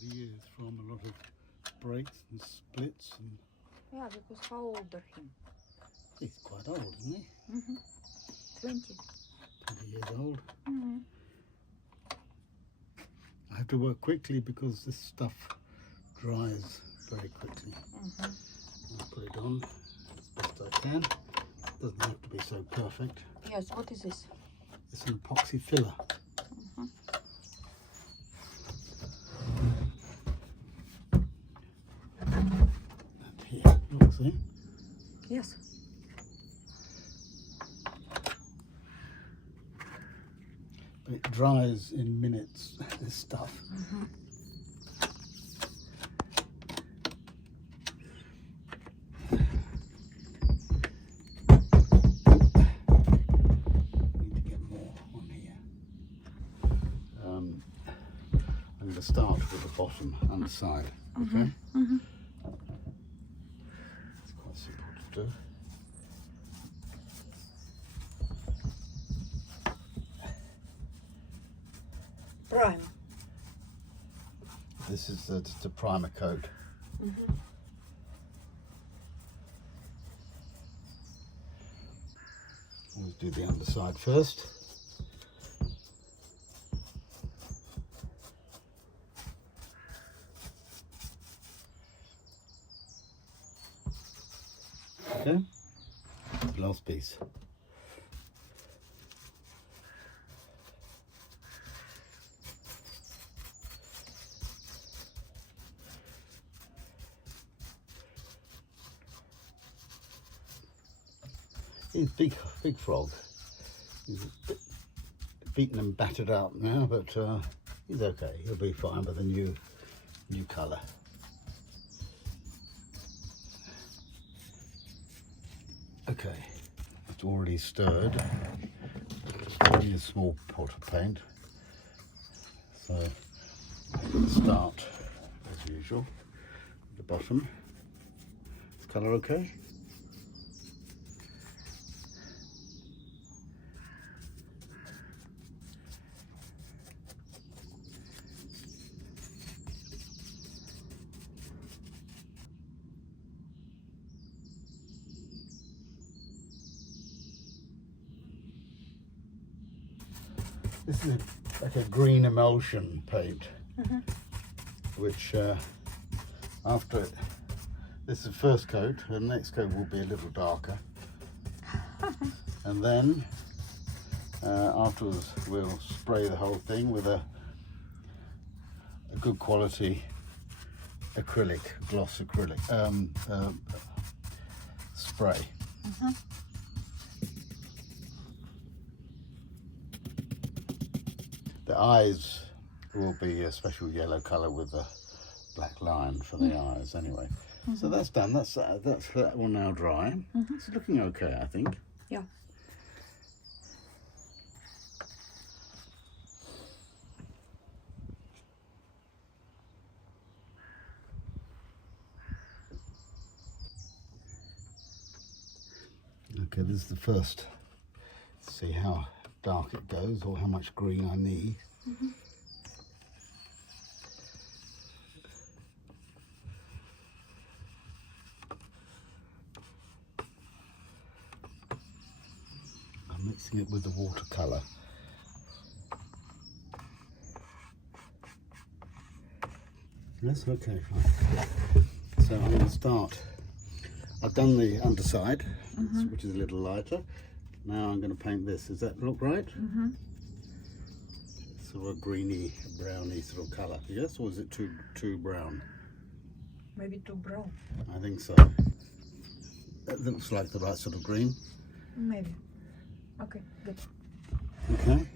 the years from a lot of breaks and splits, and Yeah, because how old are him? he's quite old, isn't he? 20. 20 years old. Mm-hmm. I have to work quickly because this stuff dries very quickly. I'll put it on as best I can. Doesn't have to be so perfect. Yes, what is this? It's an epoxy filler. And here, look, see? Yes. But it dries in minutes, this stuff. Need to get more on here. I'm going to start with the bottom underside, okay? It's quite simple to do. Prime. This is just a primer coat. Let's do the underside first. Okay, last piece. He's big frog. He's a bit beaten and battered up now, but he's okay. He'll be fine with a new colour. Okay, it's already stirred. Only a small pot of paint. So I'm going to start as usual at the bottom. Is colour okay? This is like a green emulsion paint, which after this is the first coat, the next coat will be a little darker, and then afterwards we'll spray the whole thing with a good quality acrylic, gloss acrylic spray. The eyes will be a special yellow colour with a black line for the eyes anyway. So that's done, that will now dry. It's looking okay, I think. Yeah. Okay, this is the first. See how dark it goes or how much green I need. I'm mixing it with the watercolour. That's okay, fine. So I'm going to start. I've done the underside, which is a little lighter. Now I'm going to paint this. Does that look right? Sort of a greeny, browny sort of colour. Yes, or is it too brown? Maybe too brown. I think so. That looks like the right sort of green. Maybe. Okay, good. Okay.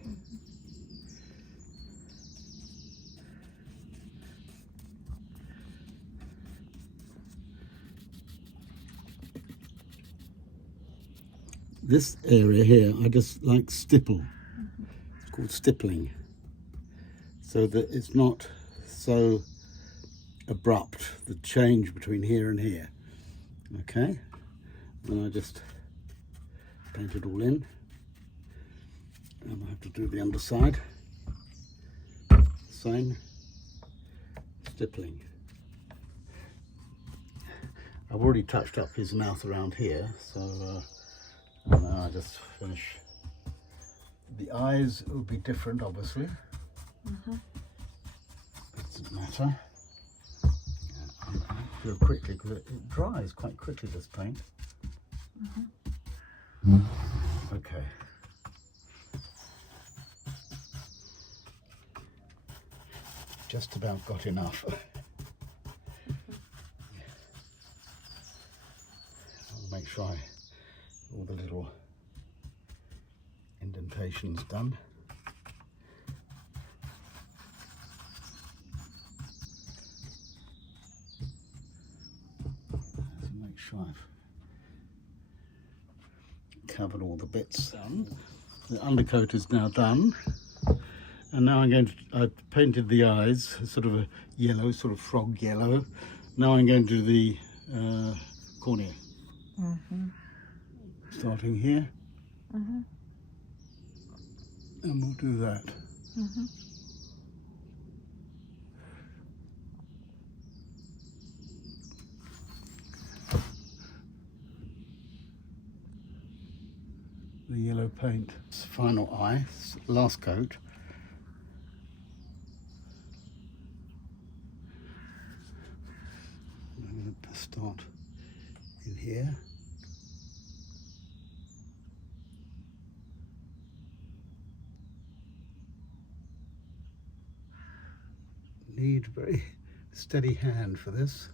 This area here, I just like stipple. It's called stippling. So that it's not so abrupt, the change between here and here. Okay? Then I just paint it all in. And I have to do the underside. Same. stippling. I've already touched up his mouth around here, so now I just finish. The eyes will be different, obviously. Doesn't matter. Do quickly because it dries quite quickly, this paint. Okay. Just about got enough. I'll make sure all the little indentations done. Make sure I've covered all the bits. The undercoat is now done, and now I'm going to, I've painted the eyes sort of a yellow, sort of frog yellow. Now I'm going to do the cornea. Starting here, and we'll do that. The yellow paint. Final eye, last coat. I'm going to start in here. Need a very steady hand for this.